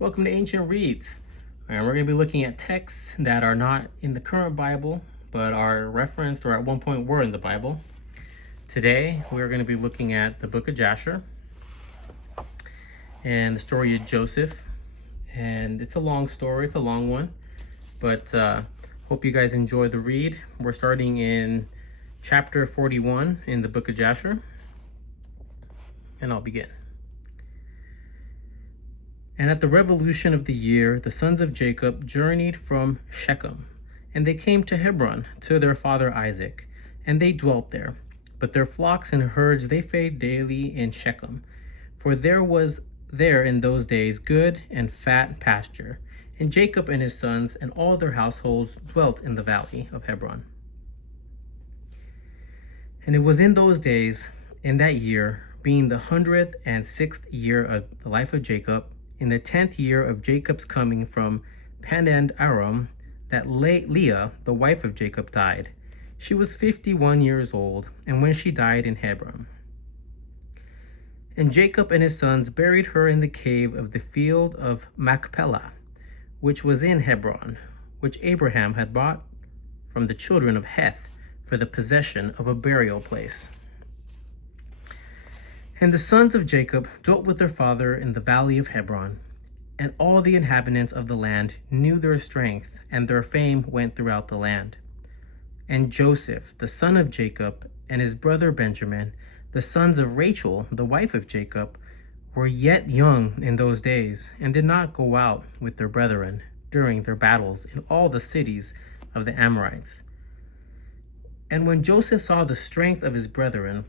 Welcome to Ancient Reads. And we're going to be looking at texts that are not in the current Bible, but are referenced or at one point were in the Bible. Today, we're going to be looking at the book of Jasher and the story of Joseph. And it's a long story, it's a long one, but hope you guys enjoy the read. We're starting in chapter 41 in the book of Jasher, and I'll begin. And at the revolution of the year, the sons of Jacob journeyed from Shechem, and they came to Hebron to their father Isaac, and they dwelt there. But their flocks and herds they fed daily in Shechem, for there was there in those days good and fat pasture. And Jacob and his sons and all their households dwelt in the valley of Hebron. And it was in those days, in that year, being the 106th year of the life of Jacob, in the 10th year of Jacob's coming from Padan Aram, that Leah, the wife of Jacob, died. She was 51 years old, and when she died in Hebron. And Jacob and his sons buried her in the cave of the field of Machpelah, which was in Hebron, which Abraham had bought from the children of Heth for the possession of a burial place. And the sons of Jacob dwelt with their father in the valley of Hebron, and all the inhabitants of the land knew their strength, and their fame went throughout the land. And Joseph, the son of Jacob, and his brother Benjamin, the sons of Rachel, the wife of Jacob, were yet young in those days, and did not go out with their brethren during their battles in all the cities of the Amorites. And when Joseph saw the strength of his brethren,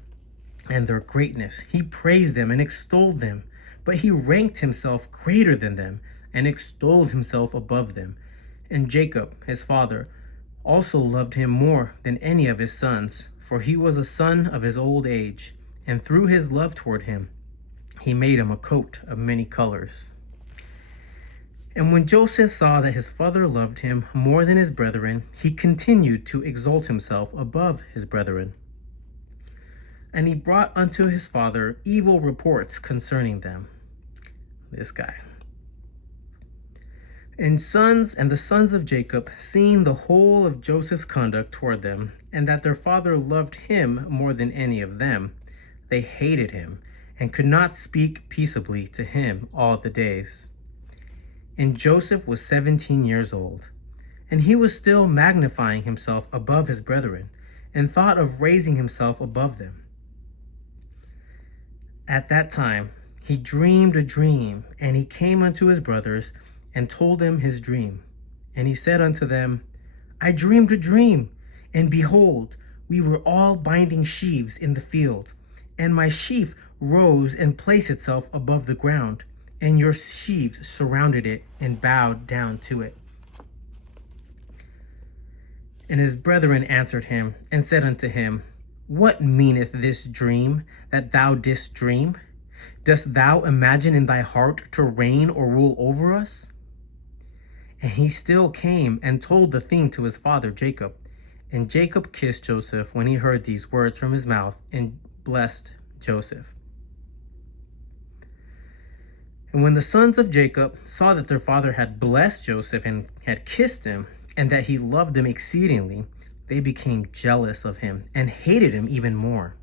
and their greatness, he praised them and extolled them, but he ranked himself greater than them, and extolled himself above them. And Jacob, his father, also loved him more than any of his sons, for he was a son of his old age, and through his love toward him, he made him a coat of many colors. And when Joseph saw that his father loved him more than his brethren, he continued to exalt himself above his brethren. And he brought unto his father evil reports concerning them. This guy. And the sons of Jacob, seeing the whole of Joseph's conduct toward them, and that their father loved him more than any of them, they hated him, and could not speak peaceably to him all the days. And Joseph was 17 years old, and he was still magnifying himself above his brethren, and thought of raising himself above them. At that time he dreamed a dream, and he came unto his brothers, and told them his dream. And he said unto them, I dreamed a dream, and behold, we were all binding sheaves in the field, and my sheaf rose and placed itself above the ground, and your sheaves surrounded it and bowed down to it. And his brethren answered him, and said unto him, What meaneth this dream that thou didst dream? Dost thou imagine in thy heart to reign or rule over us? And he still came and told the thing to his father Jacob. And Jacob kissed Joseph when he heard these words from his mouth, and blessed Joseph. And when the sons of Jacob saw that their father had blessed Joseph and had kissed him, and that he loved him exceedingly, they became jealous of him and hated him even more.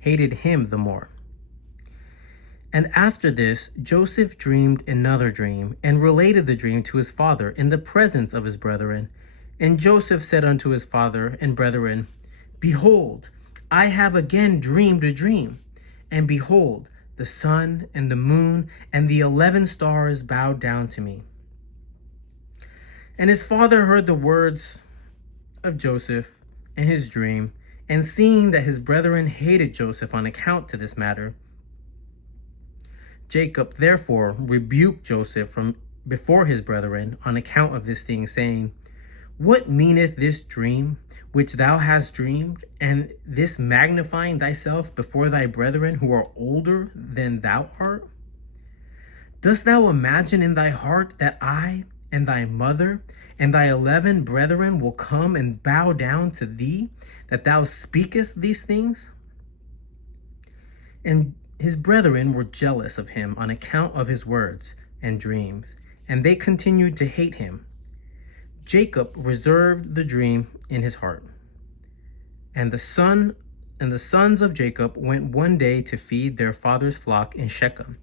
Hated him the more. And after this, Joseph dreamed another dream, and related the dream to his father in the presence of his brethren. And Joseph said unto his father and brethren, Behold, I have again dreamed a dream. And behold, the sun and the moon and the 11 stars bowed down to me. And his father heard the words of Joseph and his dream, and seeing that his brethren hated Joseph on account to this matter, Jacob therefore rebuked Joseph from before his brethren on account of this thing, saying, What meaneth this dream which thou hast dreamed, and this magnifying thyself before thy brethren who are older than thou art? Dost thou imagine in thy heart that I and thy mother and thy 11 brethren will come and bow down to thee, that thou speakest these things? And his brethren were jealous of him on account of his words and dreams, and they continued to hate him. Jacob reserved the dream in his heart. And the sons of Jacob went one day to feed their father's flock in Shechem,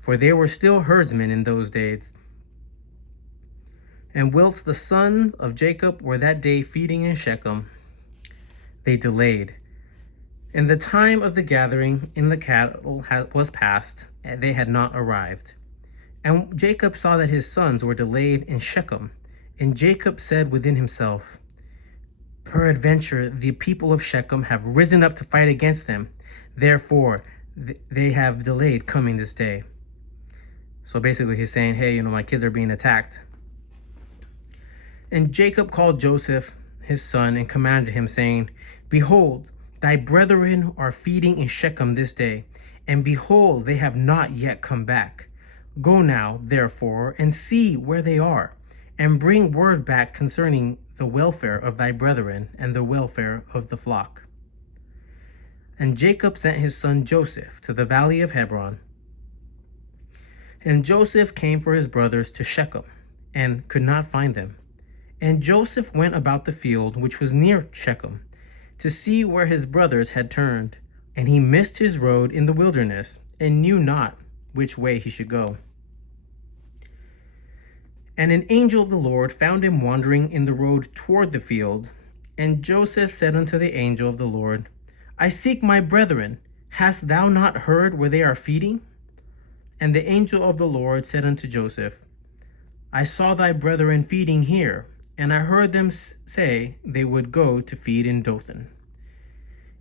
for they were still herdsmen in those days. And whilst the sons of Jacob were that day feeding in Shechem, they delayed. And the time of the gathering in the cattle was past, and they had not arrived. And Jacob saw that his sons were delayed in Shechem. And Jacob said within himself, peradventure the people of Shechem have risen up to fight against them. Therefore, they have delayed coming this day. So basically he's saying, hey, my kids are being attacked. And Jacob called Joseph, his son, and commanded him, saying, behold, thy brethren are feeding in Shechem this day, and behold, they have not yet come back. Go now, therefore, and see where they are, and bring word back concerning the welfare of thy brethren and the welfare of the flock. And Jacob sent his son Joseph to the valley of Hebron. And Joseph came for his brothers to Shechem, and could not find them. And Joseph went about the field which was near Shechem, to see where his brothers had turned. And he missed his road in the wilderness, and knew not which way he should go. And an angel of the Lord found him wandering in the road toward the field. And Joseph said unto the angel of the Lord, I seek my brethren. Hast thou not heard where they are feeding? And the angel of the Lord said unto Joseph, I saw thy brethren feeding here, and I heard them say they would go to feed in Dothan.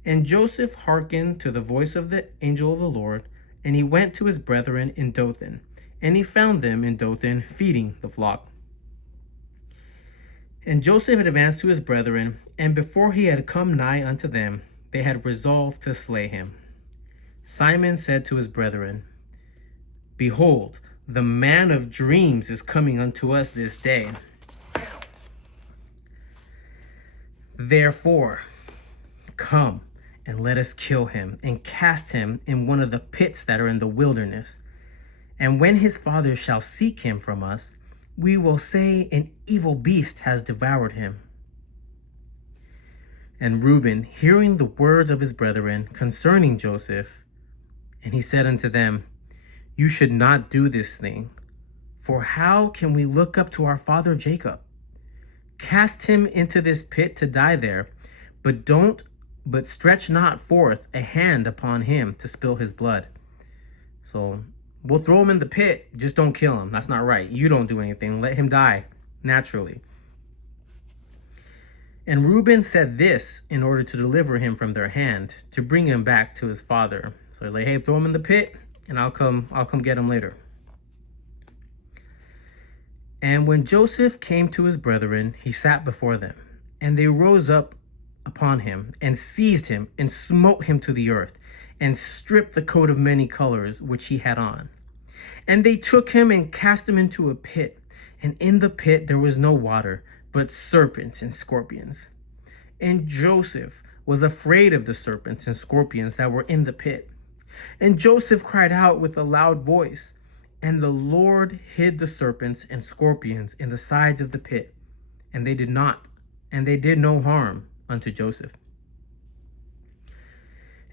And Joseph hearkened to the voice of the angel of the Lord, and he went to his brethren in Dothan, and he found them in Dothan feeding the flock. And Joseph had advanced to his brethren, and before he had come nigh unto them, they had resolved to slay him. Simon said to his brethren, behold, the man of dreams is coming unto us this day. Therefore, come, and let us kill him, and cast him in one of the pits that are in the wilderness. And when his father shall seek him from us, we will say, an evil beast has devoured him. And Reuben, hearing the words of his brethren concerning Joseph, and he said unto them, you should not do this thing, for how can we look up to our father Jacob? Cast him into this pit to die there, but stretch not forth a hand upon him to spill his blood. So we'll throw him in the pit, just don't kill him. That's not right. You don't do anything. Let him die naturally. And Reuben said this in order to deliver him from their hand, to bring him back to his father. So they're like, hey, throw him in the pit, and I'll come get him later. And when Joseph came to his brethren, he sat before them. And they rose up upon him, and seized him, and smote him to the earth, and stripped the coat of many colors which he had on. And they took him and cast him into a pit. And in the pit there was no water, but serpents and scorpions. And Joseph was afraid of the serpents and scorpions that were in the pit. And Joseph cried out with a loud voice. And the Lord hid the serpents and scorpions in the sides of the pit, and they did no harm unto Joseph.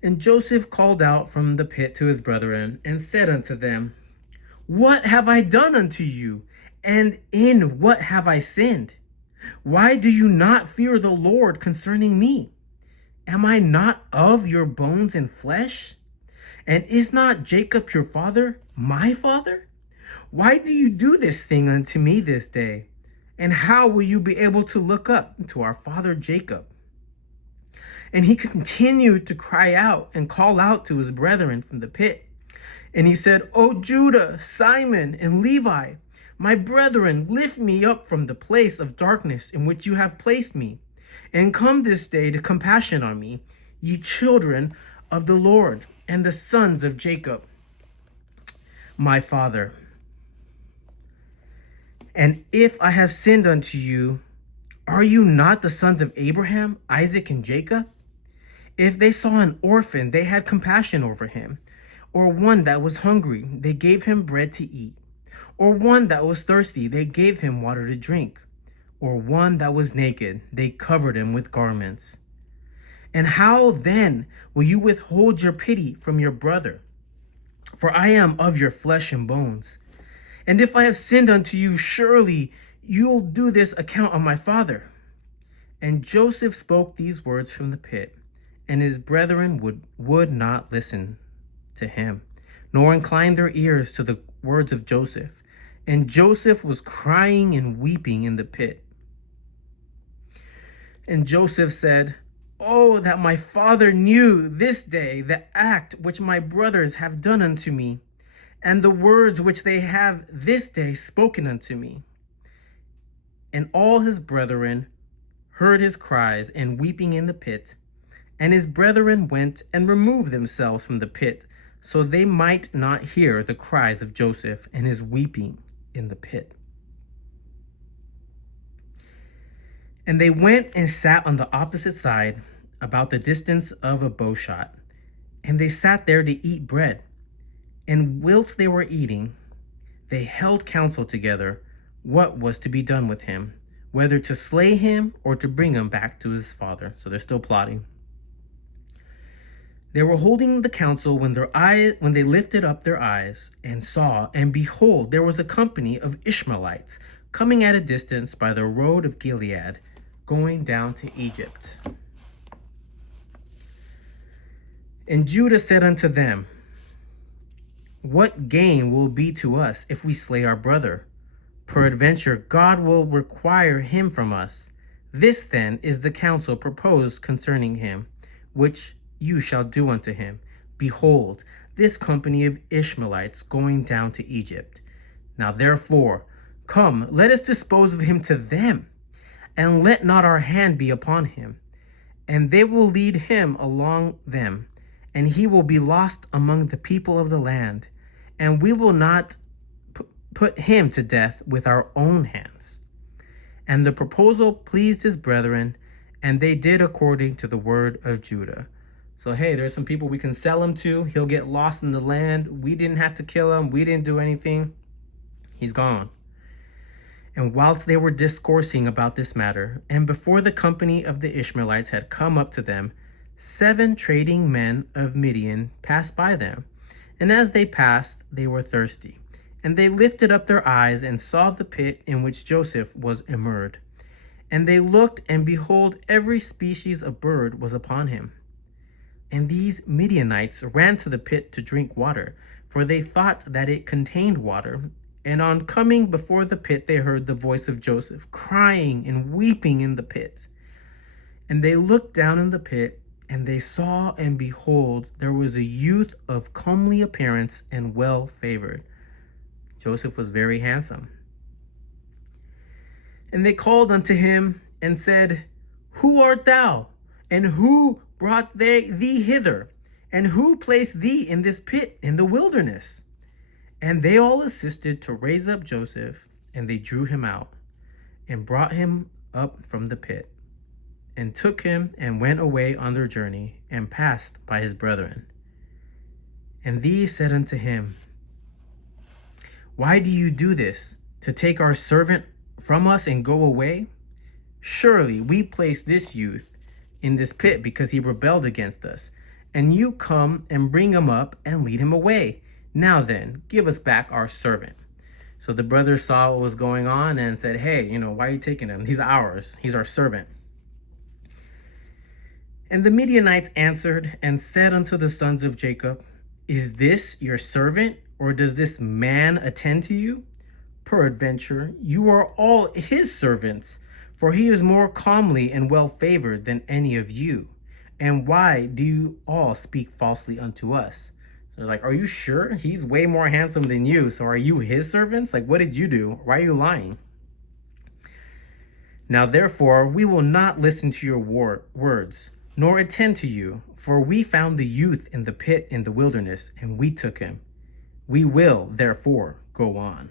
And Joseph called out from the pit to his brethren, and said unto them, what have I done unto you? And in what have I sinned? Why do you not fear the Lord concerning me? Am I not of your bones and flesh? And is not Jacob your father, my father? Why do you do this thing unto me this day? And how will you be able to look up to our father Jacob? And he continued to cry out and call out to his brethren from the pit. And he said, O Judah, Simon, and Levi, my brethren, lift me up from the place of darkness in which you have placed me, and come this day to compassion on me, ye children of the Lord, and the sons of Jacob, my father. And if I have sinned unto you, are you not the sons of Abraham, Isaac, and Jacob? If they saw an orphan, they had compassion over him. Or one that was hungry, they gave him bread to eat. Or one that was thirsty, they gave him water to drink. Or one that was naked, they covered him with garments. And how then will you withhold your pity from your brother? For I am of your flesh and bones. And if I have sinned unto you, surely you'll do this account of my father. And Joseph spoke these words from the pit, and his brethren would not listen to him, nor incline their ears to the words of Joseph. And Joseph was crying and weeping in the pit. And Joseph said, Oh, that my father knew this day the act which my brothers have done unto me, and the words which they have this day spoken unto me. And all his brethren heard his cries and weeping in the pit. And his brethren went and removed themselves from the pit, so they might not hear the cries of Joseph and his weeping in the pit. And they went and sat on the opposite side, about the distance of a bow shot. And they sat there to eat bread. And whilst they were eating, they held counsel together what was to be done with him, whether to slay him or to bring him back to his father. So they're still plotting. They were holding the counsel when they lifted up their eyes and saw, and behold, there was a company of Ishmaelites coming at a distance by the road of Gilead, going down to Egypt. And Judah said unto them, What gain will be to us if we slay our brother? Peradventure God will require him from us. This then is the counsel proposed concerning him, which you shall do unto him. Behold, this company of Ishmaelites going down to Egypt. Now therefore, come, let us dispose of him to them, and let not our hand be upon him. And they will lead him along them, and he will be lost among the people of the land, and we will not put him to death with our own hands. And the proposal pleased his brethren, and they did according to the word of Judah. So, hey, there's some people we can sell him to. He'll get lost in the land. We didn't have to kill him. We didn't do anything. He's gone. And whilst they were discoursing about this matter, and before the company of the Ishmaelites had come up to them, 7 trading men of Midian passed by them. And as they passed, they were thirsty. And they lifted up their eyes and saw the pit in which Joseph was immured. And they looked, and behold, every species of bird was upon him. And these Midianites ran to the pit to drink water, for they thought that it contained water. And on coming before the pit, they heard the voice of Joseph, crying and weeping in the pit. And they looked down in the pit, and they saw, and behold, there was a youth of comely appearance and well favored. Joseph was very handsome. And they called unto him and said, Who art thou? And who brought thee hither? And who placed thee in this pit in the wilderness? And they all assisted to raise up Joseph, and they drew him out, and brought him up from the pit, and took him, and went away on their journey, and passed by his brethren. And these said unto him, Why do you do this, to take our servant from us and go away? Surely we placed this youth in this pit because he rebelled against us. And you come and bring him up and lead him away. Now then, give us back our servant. So the brothers saw what was going on and said, Hey, why are you taking him? He's ours. He's our servant. And the Midianites answered and said unto the sons of Jacob, Is this your servant, or does this man attend to you? Peradventure, you are all his servants, for he is more comely and well favored than any of you. And why do you all speak falsely unto us? So they're like, Are you sure? He's way more handsome than you, so are you his servants? Like, what did you do? Why are you lying? Now therefore, we will not listen to your words, nor attend to you, for we found the youth in the pit in the wilderness, and we took him. We will, therefore, go on.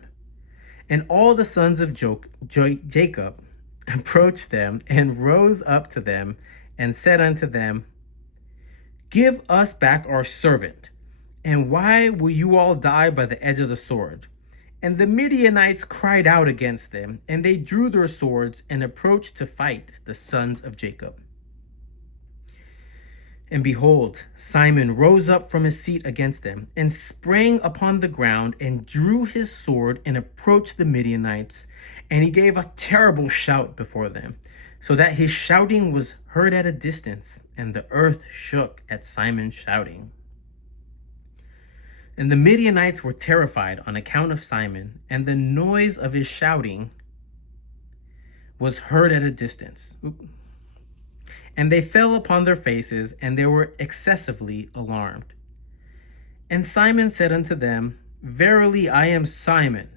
And all the sons of Jacob approached them, and rose up to them, and said unto them, Give us back our servant. And why will you all die by the edge of the sword? And the Midianites cried out against them, and they drew their swords and approached to fight the sons of Jacob. And behold, Simon rose up from his seat against them, and sprang upon the ground, and drew his sword, and approached the Midianites. And he gave a terrible shout before them, so that his shouting was heard at a distance, and the earth shook at Simon's shouting. And the Midianites were terrified on account of Simon, and the noise of his shouting was heard at a distance. And they fell upon their faces, and they were excessively alarmed. And Simon said unto them, Verily I am Simon,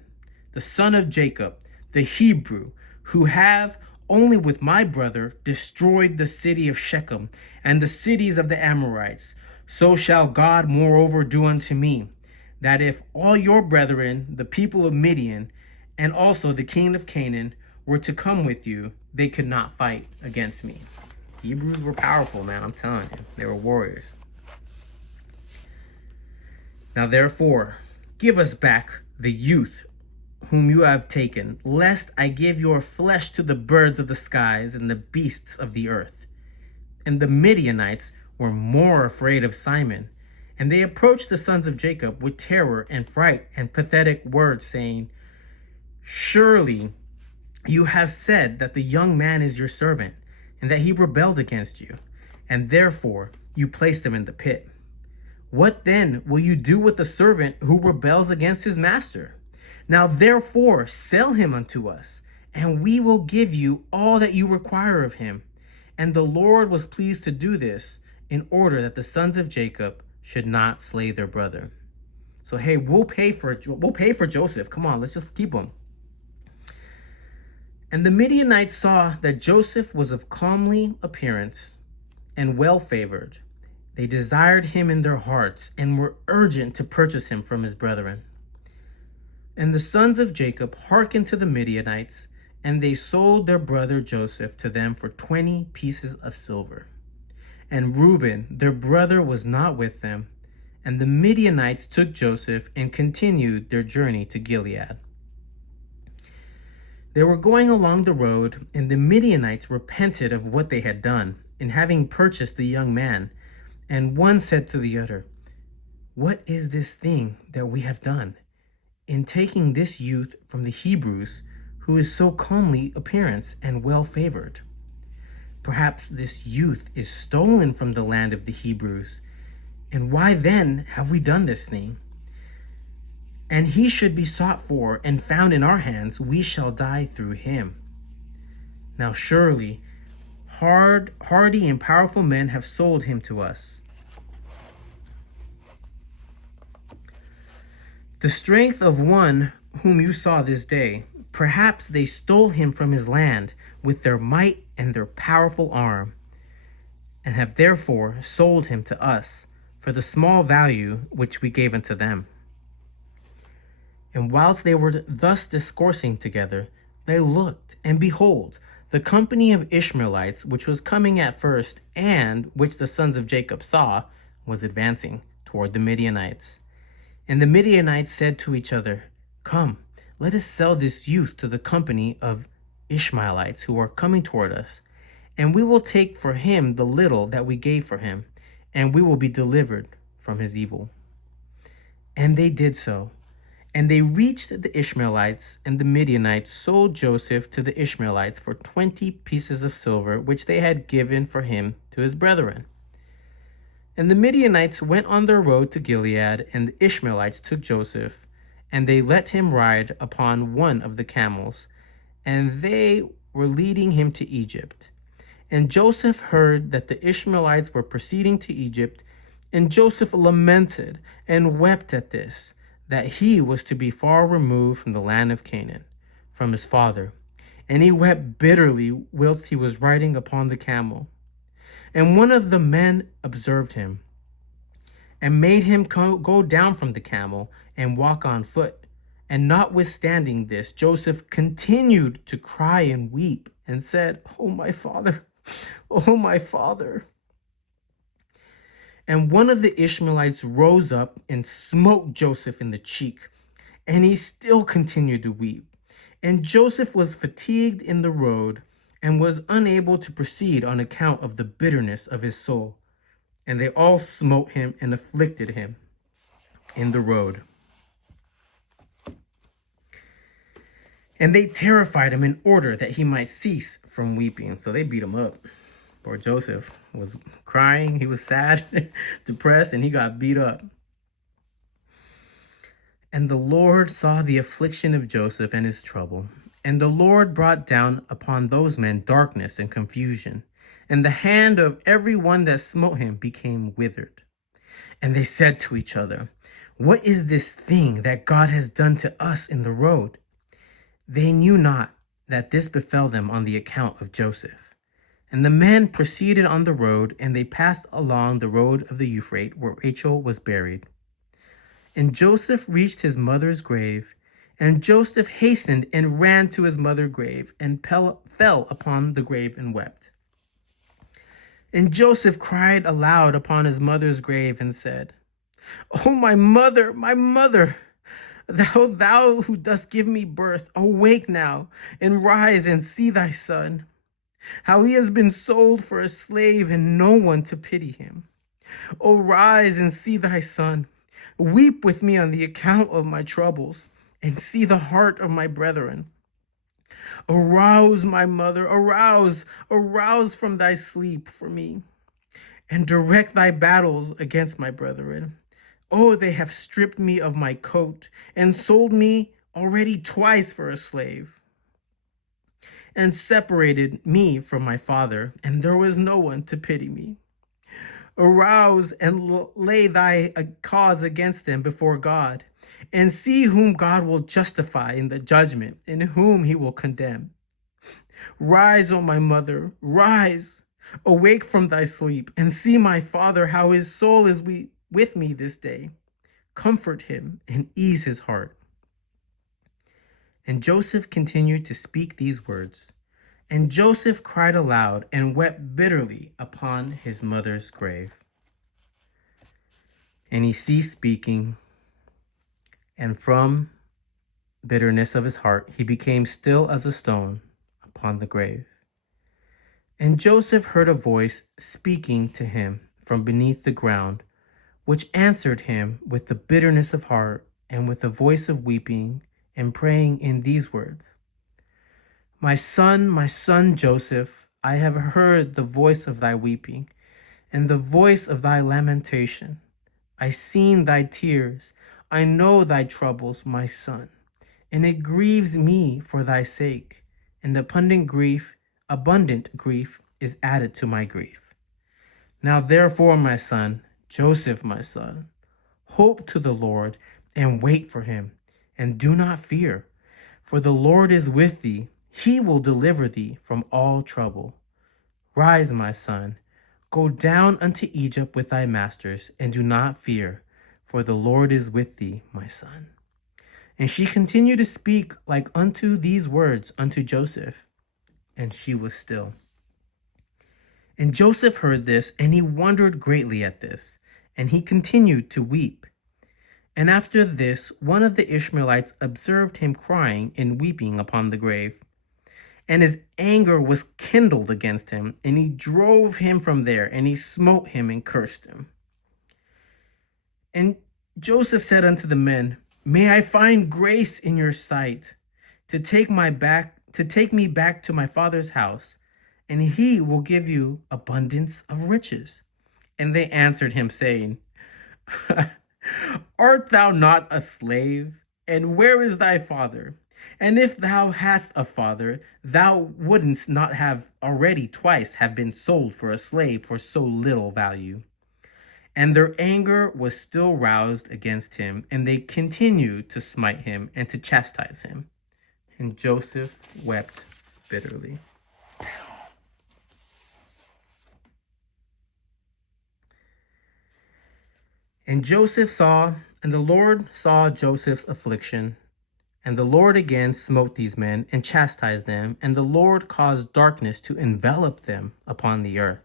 the son of Jacob, the Hebrew, who have only with my brother destroyed the city of Shechem and the cities of the Amorites. So shall God moreover do unto me, that if all your brethren, the people of Midian, and also the king of Canaan, were to come with you, they could not fight against me. Hebrews were powerful, man, I'm telling you. They were warriors. Now therefore, give us back the youth whom you have taken, lest I give your flesh to the birds of the skies and the beasts of the earth. And the Midianites were more afraid of Simon, and they approached the sons of Jacob with terror and fright and pathetic words, saying, Surely you have said that the young man is your servant, and that he rebelled against you, and therefore you placed him in the pit. What then will you do with a servant who rebels against his master? Now therefore sell him unto us, and we will give you all that you require of him. And the Lord was pleased to do this, in order that the sons of Jacob should not slay their brother. So hey, we'll pay for Joseph. Come on, let's just keep him. And the Midianites saw that Joseph was of comely appearance and well favored. They desired him in their hearts, and were urgent to purchase him from his brethren. And the sons of Jacob hearkened to the Midianites, and they sold their brother Joseph to them for 20 pieces of silver. And Reuben, their brother, was not with them. And the Midianites took Joseph and continued their journey to Gilead. They were going along the road, and the Midianites repented of what they had done in having purchased the young man. And one said to the other, What is this thing that we have done in taking this youth from the Hebrews, who is so comely appearance and well favored? Perhaps this youth is stolen from the land of the Hebrews. And why then have we done this thing? And he should be sought for and found in our hands, we shall die through him. Now surely hardy and powerful men have sold him to us. The strength of one whom you saw this day, perhaps they stole him from his land with their might and their powerful arm, and have therefore sold him to us for the small value which we gave unto them. And whilst they were thus discoursing together, they looked, and behold, the company of Ishmaelites, which was coming at first, and which the sons of Jacob saw, was advancing toward the Midianites. And the Midianites said to each other, Come, let us sell this youth to the company of Ishmaelites who are coming toward us, and we will take for him the little that we gave for him, and we will be delivered from his evil. And they did so. And they reached the Ishmaelites, and the Midianites sold Joseph to the Ishmaelites for 20 pieces of silver, which they had given for him to his brethren. And the Midianites went on their road to Gilead, and the Ishmaelites took Joseph, and they let him ride upon one of the camels, and they were leading him to Egypt. And Joseph heard that the Ishmaelites were proceeding to Egypt, and Joseph lamented and wept at this, that he was to be far removed from the land of Canaan, from his father. And he wept bitterly whilst he was riding upon the camel. And one of the men observed him, and made him go down from the camel and walk on foot. And notwithstanding this, Joseph continued to cry and weep, and said, O my father, O my father. And one of the Ishmaelites rose up and smote Joseph in the cheek, and he still continued to weep. And Joseph was fatigued in the road and was unable to proceed on account of the bitterness of his soul. And they all smote him and afflicted him in the road. And they terrified him in order that he might cease from weeping. So they beat him up. Poor Joseph was crying. He was sad, depressed, and he got beat up. And the Lord saw the affliction of Joseph and his trouble. And the Lord brought down upon those men darkness and confusion. And the hand of every one that smote him became withered. And they said to each other, "What is this thing that God has done to us in the road?" They knew not that this befell them on the account of Joseph. And the men proceeded on the road, and they passed along the road of the Euphrates, where Rachel was buried. And Joseph reached his mother's grave, and Joseph hastened and ran to his mother's grave, and fell upon the grave and wept. And Joseph cried aloud upon his mother's grave and said, "O my mother, thou who dost give me birth, awake now, and rise and see thy son, how he has been sold for a slave, and no one to pity him. O rise and see thy son. Weep with me on the account of my troubles, and see the heart of my brethren. Arouse, my mother, arouse from thy sleep for me, and direct thy battles against my brethren. Oh, they have stripped me of my coat, and sold me already twice for a slave, and separated me from my father, and there was no one to pity me. Arouse and lay thy cause against them before God, and see whom God will justify in the judgment, and whom he will condemn. Rise, O my mother, rise, awake from thy sleep, and see my father, how his soul is with me this day. Comfort him and ease his heart." And Joseph continued to speak these words. And Joseph cried aloud and wept bitterly upon his mother's grave. And he ceased speaking, and from bitterness of his heart he became still as a stone upon the grave. And Joseph heard a voice speaking to him from beneath the ground, which answered him with the bitterness of heart and with a voice of weeping, and praying in these words, my son Joseph, I have heard the voice of thy weeping, and the voice of thy lamentation. I seen thy tears, I know thy troubles, my son, and it grieves me for thy sake, and abundant grief is added to my grief. Now therefore, my son, Joseph, my son, hope to the Lord, and wait for him, and do not fear, for the Lord is with thee. He will deliver thee from all trouble. Rise, my son, go down unto Egypt with thy masters, and do not fear, for the Lord is with thee, my son. And she continued to speak like unto these words unto Joseph, and she was still. And Joseph heard this, and he wondered greatly at this, and he continued to weep. And after this, one of the Ishmaelites observed him crying and weeping upon the grave. And his anger was kindled against him, and he drove him from there, and he smote him and cursed him. And Joseph said unto the men, May I find grace in your sight, to take me back to my father's house, and he will give you abundance of riches. And they answered him, saying, Art thou not a slave? And where is thy father? And if thou hast a father, thou wouldst not have already twice have been sold for a slave for so little value. And their anger was still roused against him, and they continued to smite him and to chastise him. And Joseph wept bitterly. And the Lord saw Joseph's affliction, and the Lord again smote these men and chastised them, and the Lord caused darkness to envelop them upon the earth.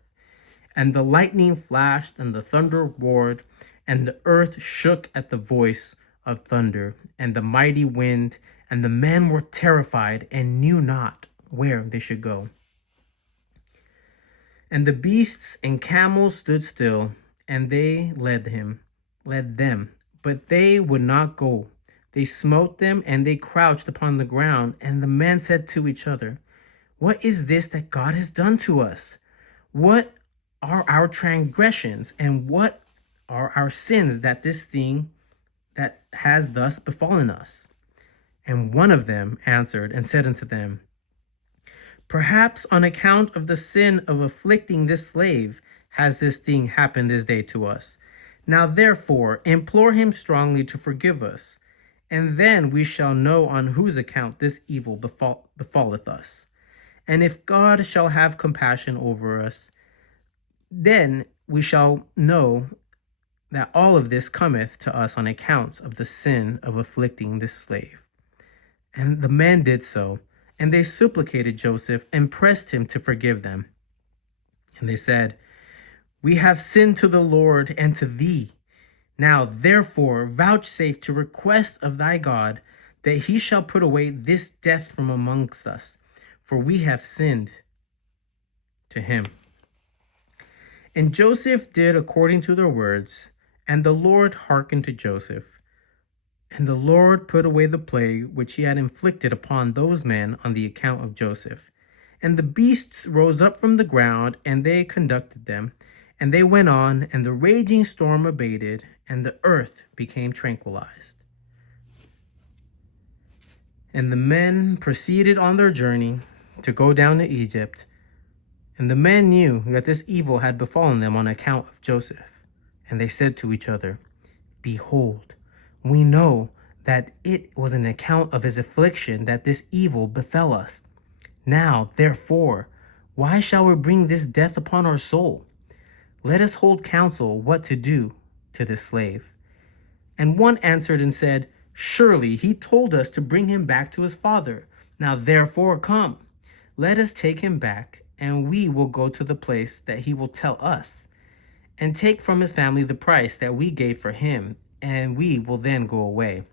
And the lightning flashed, and the thunder roared, and the earth shook at the voice of thunder, and the mighty wind, and the men were terrified and knew not where they should go. And the beasts and camels stood still, and they led them, but they would not go. They smote them, and they crouched upon the ground, and the men said to each other, "What is this that God has done to us? What are our transgressions, and what are our sins that this thing that has thus befallen us?" And one of them answered and said unto them, "Perhaps on account of the sin of afflicting this slave has this thing happened this day to us. Now therefore implore him strongly to forgive us, and then we shall know on whose account this evil befalleth us. And if God shall have compassion over us, then we shall know that all of this cometh to us on account of the sin of afflicting this slave." And the men did so, and they supplicated Joseph and pressed him to forgive them. And they said, "We have sinned to the Lord and to thee. Now therefore vouchsafe to request of thy God that he shall put away this death from amongst us, for we have sinned to him." And Joseph did according to their words, and the Lord hearkened to Joseph. And the Lord put away the plague which he had inflicted upon those men on the account of Joseph. And the beasts rose up from the ground, and they conducted them. And they went on, and the raging storm abated, and the earth became tranquilized. And the men proceeded on their journey to go down to Egypt. And the men knew that this evil had befallen them on account of Joseph. And they said to each other, "Behold, we know that it was an account of his affliction that this evil befell us. Now, therefore, why shall we bring this death upon our soul? Let us hold counsel what to do to this slave." And one answered and said, "Surely he told us to bring him back to his father. Now therefore come, let us take him back, and we will go to the place that he will tell us, and take from his family the price that we gave for him, and we will then go away."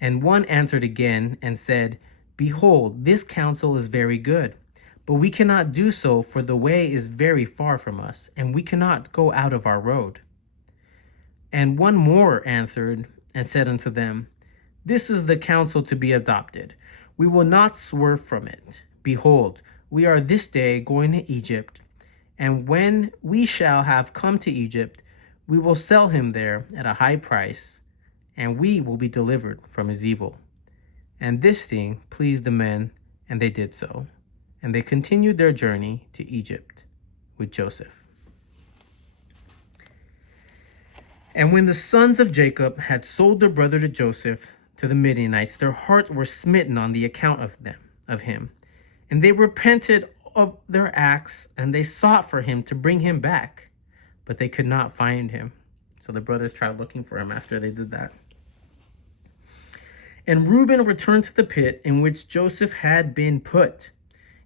And one answered again and said, "Behold, this counsel is very good, but we cannot do so, for the way is very far from us, and we cannot go out of our road." And one more answered and said unto them, "This is the counsel to be adopted. We will not swerve from it. Behold, we are this day going to Egypt, and when we shall have come to Egypt, we will sell him there at a high price, and we will be delivered from his evil." And this thing pleased the men, and they did so. And they continued their journey to Egypt with Joseph. And when the sons of Jacob had sold their brother to Joseph to the Midianites, their hearts were smitten on the account of him. And they repented of their acts, and they sought for him to bring him back, but they could not find him. So the brothers tried looking for him after they did that. And Reuben returned to the pit in which Joseph had been put,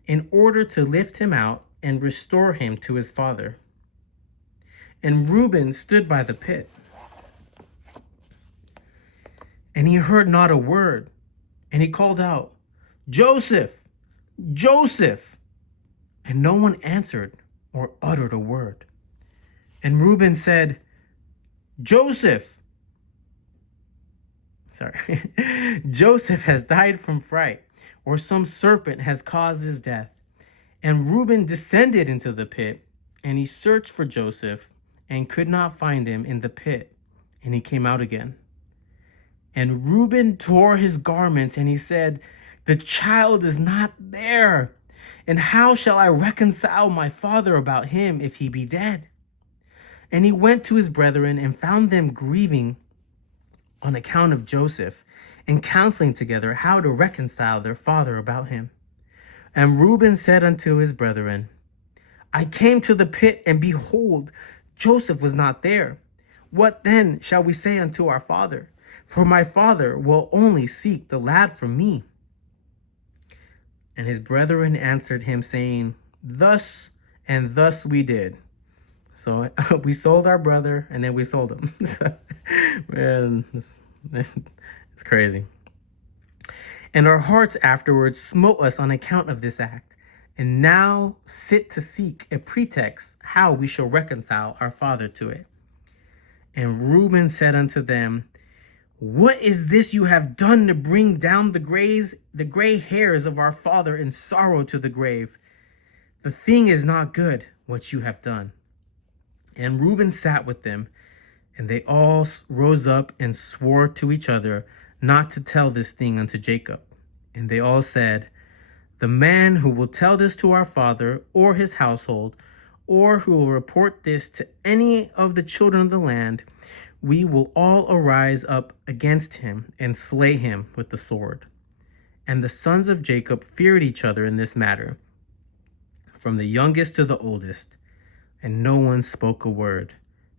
in order to lift him out and restore him to his father. And Reuben stood by the pit, and he heard not a word. And he called out, "Joseph, Joseph!" And no one answered or uttered a word. And Reuben said, Joseph has died from fright, or some serpent has caused his death." And Reuben descended into the pit, and he searched for Joseph, and could not find him in the pit. And he came out again. And Reuben tore his garments, and he said, "The child is not there. And how shall I reconcile my father about him if he be dead?" And he went to his brethren and found them grieving on account of Joseph, and counseling together how to reconcile their father about him. And Reuben said unto his brethren, "I came to the pit, and behold, Joseph was not there. What then shall we say unto our father? For my father will only seek the lad from me." And his brethren answered him, saying, "Thus And thus we did. So we sold our brother, and then we sold him. Man, it's crazy. And our hearts afterwards smote us on account of this act, and now sit to seek a pretext how we shall reconcile our father to it. And Reuben said unto them, What is this you have done to bring down the gray hairs of our father in sorrow to the grave? The thing is not good, what you have done. And Reuben sat with them, and they all rose up and swore to each other not to tell this thing unto Jacob. And they all said, The man who will tell this to our father or his household, or who will report this to any of the children of the land, we will all arise up against him and slay him with the sword. And the sons of Jacob feared each other in this matter, from the youngest to the oldest, and no one spoke a word,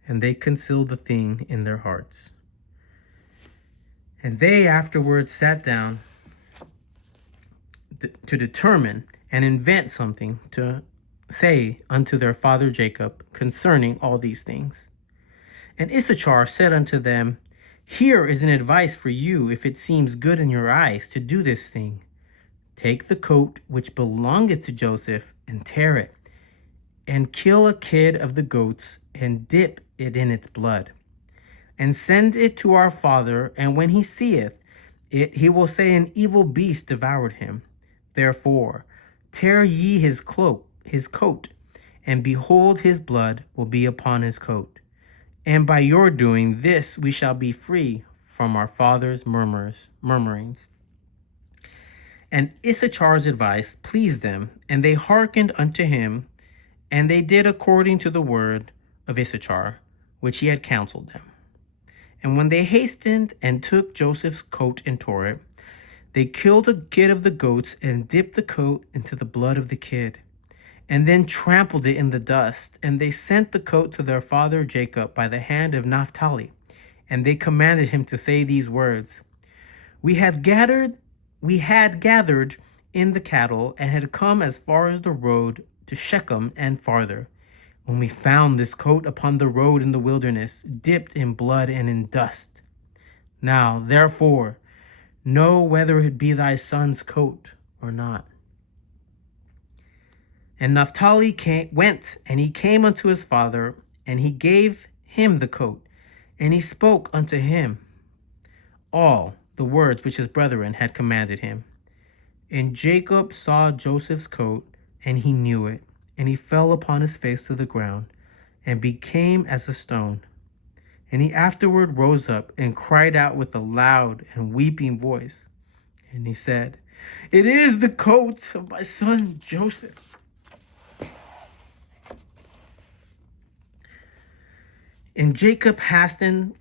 and they concealed the thing in their hearts. And they afterwards sat down to determine and invent something to say unto their father Jacob concerning all these things. And Issachar said unto them, Here is an advice for you, if it seems good in your eyes to do this thing. Take the coat which belongeth to Joseph, and tear it, and kill a kid of the goats, and dip it in its blood, and send it to our father, and when he seeth it, he will say, An evil beast devoured him. Therefore, tear ye his coat, and behold, his blood will be upon his coat. And by your doing this, we shall be free from our father's murmurings. And Issachar's advice pleased them, and they hearkened unto him, and they did according to the word of Issachar, which he had counseled them. And when they hastened and took Joseph's coat and tore it, they killed a kid of the goats and dipped the coat into the blood of the kid, and then trampled it in the dust. And they sent the coat to their father Jacob by the hand of Naphtali, and they commanded him to say these words, We had gathered in the cattle, and had come as far as the road to Shechem and farther, when we found this coat upon the road in the wilderness, dipped in blood and in dust. Now, therefore, know whether it be thy son's coat or not. And Naphtali went, and he came unto his father, and he gave him the coat, and he spoke unto him all the words which his brethren had commanded him. And Jacob saw Joseph's coat, and he knew it, and he fell upon his face to the ground, and became as a stone. And he afterward rose up, and cried out with a loud and weeping voice. And he said, It is the coat of my son Joseph. And Jacob hastened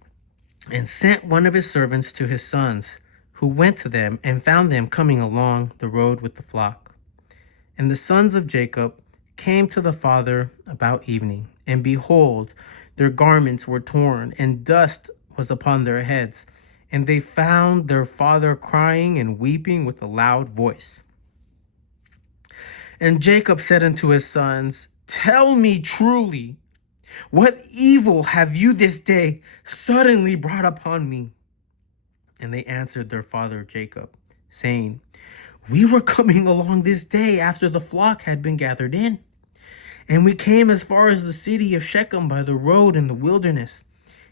and sent one of his servants to his sons, who went to them and found them coming along the road with the flock. And the sons of Jacob came to the father about evening, and behold, their garments were torn, and dust was upon their heads. And they found their father crying and weeping with a loud voice. And Jacob said unto his sons, Tell me truly, what evil have you this day suddenly brought upon me? And they answered their father Jacob, saying, We were coming along this day after the flock had been gathered in. And we came as far as the city of Shechem by the road in the wilderness.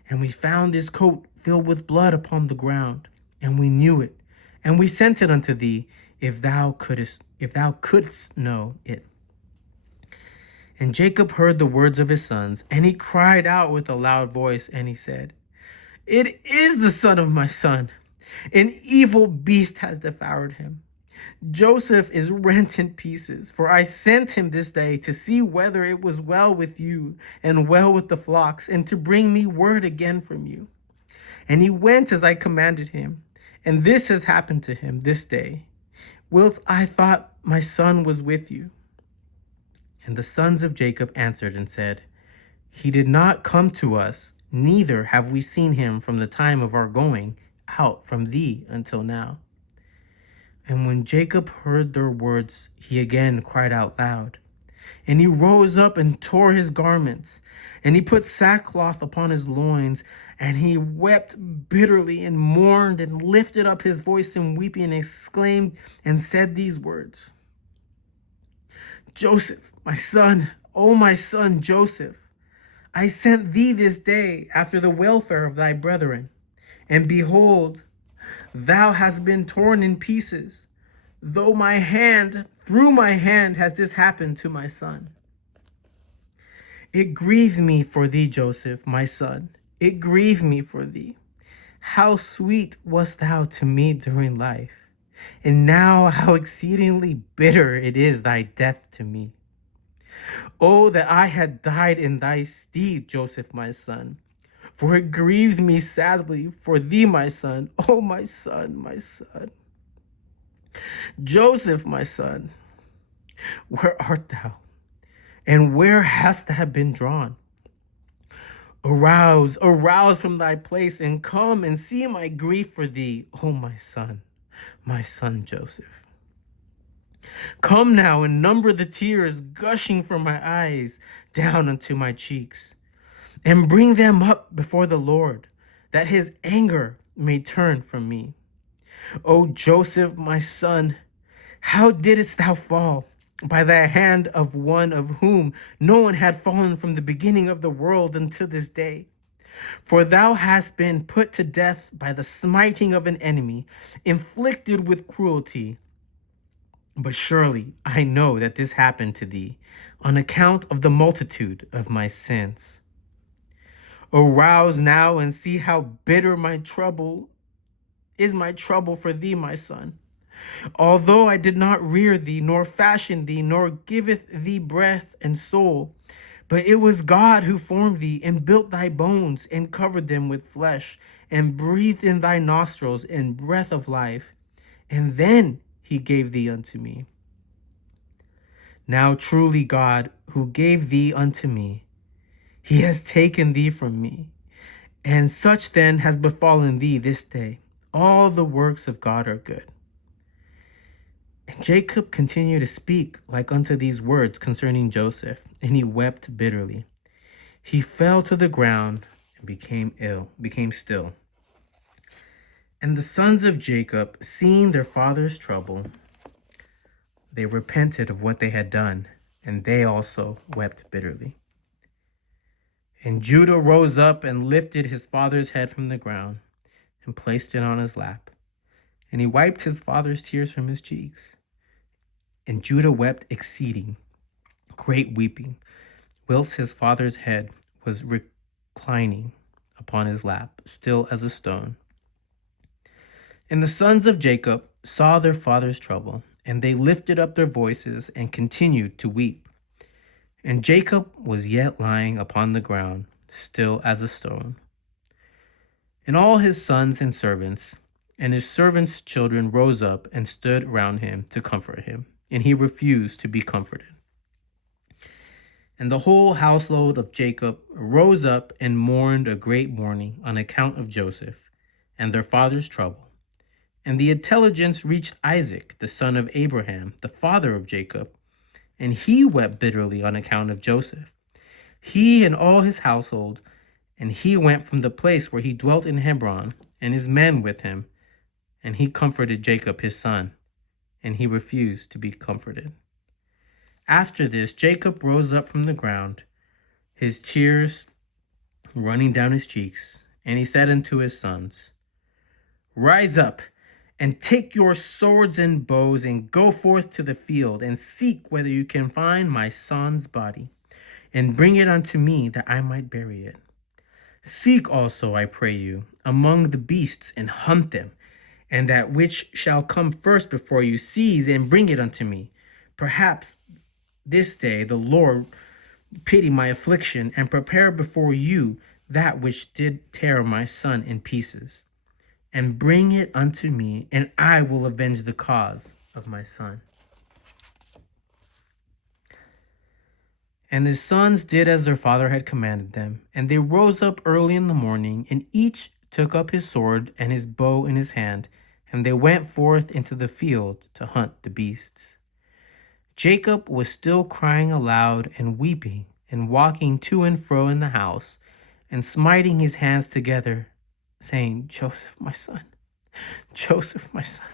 And we found this coat filled with blood upon the ground. And we knew it. And we sent it unto thee, if thou couldst know it. And Jacob heard the words of his sons, and he cried out with a loud voice, and he said, It is the son of my son. An evil beast has devoured him. Joseph is rent in pieces, for I sent him this day to see whether it was well with you and well with the flocks, and to bring me word again from you. And he went as I commanded him, and this has happened to him this day, whilst I thought my son was with you. And the sons of Jacob answered and said, He did not come to us, neither have we seen him from the time of our going out from thee until now. And when Jacob heard their words, he again cried out loud. And he rose up and tore his garments, and he put sackcloth upon his loins, and he wept bitterly and mourned and lifted up his voice in weeping and exclaimed and said these words: Joseph, my son, O my son Joseph, I sent thee this day after the welfare of thy brethren, and behold, thou hast been torn in pieces, though through my hand has this happened to my son. It grieves me for thee, Joseph, my son. It grieved me for thee. How sweet wast thou to me during life, and now how exceedingly bitter it is thy death to me. Oh, that I had died in thy stead, Joseph, my son, for it grieves me sadly for thee, my son. Oh, my son, my son. Joseph, my son, where art thou? And where hast thou been drawn? Arouse, arouse from thy place, and come and see my grief for thee, O my son Joseph. Come now and number the tears gushing from my eyes down unto my cheeks, and bring them up before the Lord, that his anger may turn from me. O Joseph, my son, how didst thou fall? By the hand of one of whom no one had fallen from the beginning of the world until this day. For thou hast been put to death by the smiting of an enemy, inflicted with cruelty. But surely I know that this happened to thee on account of the multitude of my sins. Arouse now and see how bitter my trouble for thee, my son. Although I did not rear thee, nor fashion thee, nor giveth thee breath and soul, but it was God who formed thee, and built thy bones, and covered them with flesh, and breathed in thy nostrils and breath of life, and then he gave thee unto me. Now truly God, who gave thee unto me, he has taken thee from me, and such then has befallen thee this day. All the works of God are good. And Jacob continued to speak like unto these words concerning Joseph, and he wept bitterly. He fell to the ground and became still. And the sons of Jacob, seeing their father's trouble, they repented of what they had done, and they also wept bitterly. And Judah rose up and lifted his father's head from the ground and placed it on his lap. And he wiped his father's tears from his cheeks. And Judah wept exceeding great weeping, whilst his father's head was reclining upon his lap, still as a stone. And the sons of Jacob saw their father's trouble, and they lifted up their voices and continued to weep. And Jacob was yet lying upon the ground, still as a stone. And all his sons and servants, and his servants' children rose up and stood round him to comfort him, and he refused to be comforted. And the whole household of Jacob rose up and mourned a great mourning on account of Joseph and their father's trouble. And the intelligence reached Isaac, the son of Abraham, the father of Jacob, and he wept bitterly on account of Joseph, he and all his household. And he went from the place where he dwelt in Hebron, and his men with him, and he comforted Jacob his son, and he refused to be comforted. After this, Jacob rose up from the ground, his tears running down his cheeks, and he said unto his sons, Rise up, and take your swords and bows, and go forth to the field, and seek whether you can find my son's body, and bring it unto me, that I might bury it. Seek also, I pray you, among the beasts, and hunt them, and that which shall come first before you, seize and bring it unto me. Perhaps this day the Lord pity my affliction, and prepare before you that which did tear my son in pieces, and bring it unto me, and I will avenge the cause of my son. And his sons did as their father had commanded them, and they rose up early in the morning, and each took up his sword and his bow in his hand, and they went forth into the field to hunt the beasts. Jacob was still crying aloud and weeping and walking to and fro in the house and smiting his hands together, saying, Joseph, my son, Joseph, my son.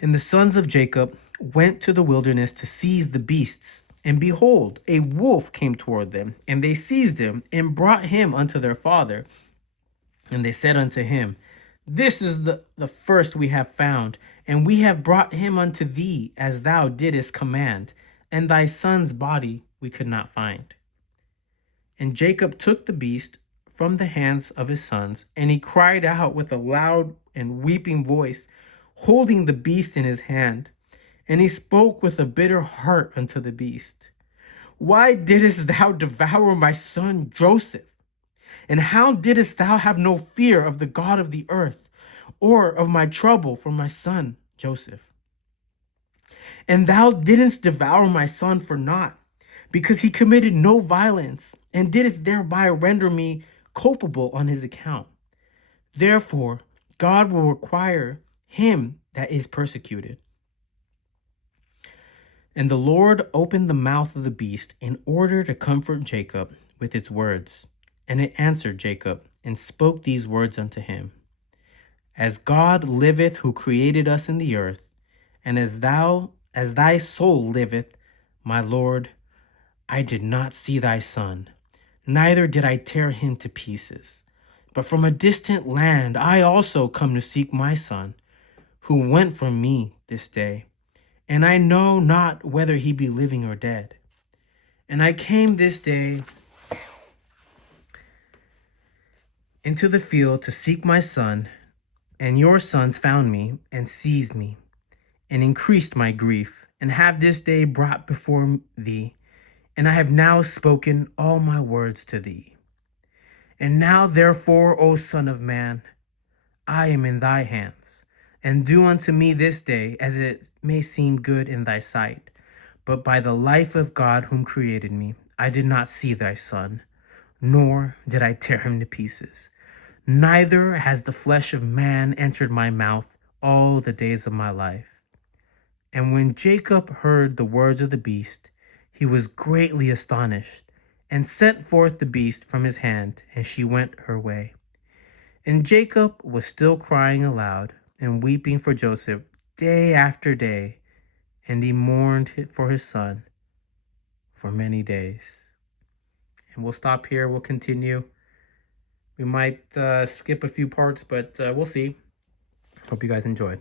And the sons of Jacob went to the wilderness to seize the beasts. And behold, a wolf came toward them, and they seized him and brought him unto their father. And they said unto him, This is the first we have found, and we have brought him unto thee, as thou didst command, and thy son's body we could not find. And Jacob took the beast from the hands of his sons, and he cried out with a loud and weeping voice, holding the beast in his hand. And he spoke with a bitter heart unto the beast, Why didst thou devour my son Joseph? And how didst thou have no fear of the God of the earth, or of my trouble for my son Joseph? And thou didst devour my son for naught, because he committed no violence, and didst thereby render me culpable on his account. Therefore God will require him that is persecuted. And the Lord opened the mouth of the beast in order to comfort Jacob with its words. And it answered Jacob, and spoke these words unto him, As God liveth, who created us in the earth, and as thy soul liveth, my Lord, I did not see thy son, neither did I tear him to pieces. But from a distant land I also come to seek my son, who went from me this day. And I know not whether he be living or dead. And I came this day into the field to seek my son, and your sons found me, and seized me, and increased my grief, and have this day brought before thee, and I have now spoken all my words to thee. And now therefore, O Son of Man, I am in thy hands, and do unto me this day as it may seem good in thy sight. But by the life of God whom created me, I did not see thy son, nor did I tear him to pieces. Neither has the flesh of man entered my mouth all the days of my life. And when Jacob heard the words of the beast, he was greatly astonished, and sent forth the beast from his hand, and she went her way. And Jacob was still crying aloud and weeping for Joseph day after day, and he mourned for his son for many days. And we'll stop here. We'll continue. We might skip a few parts, but we'll see. Hope you guys enjoyed.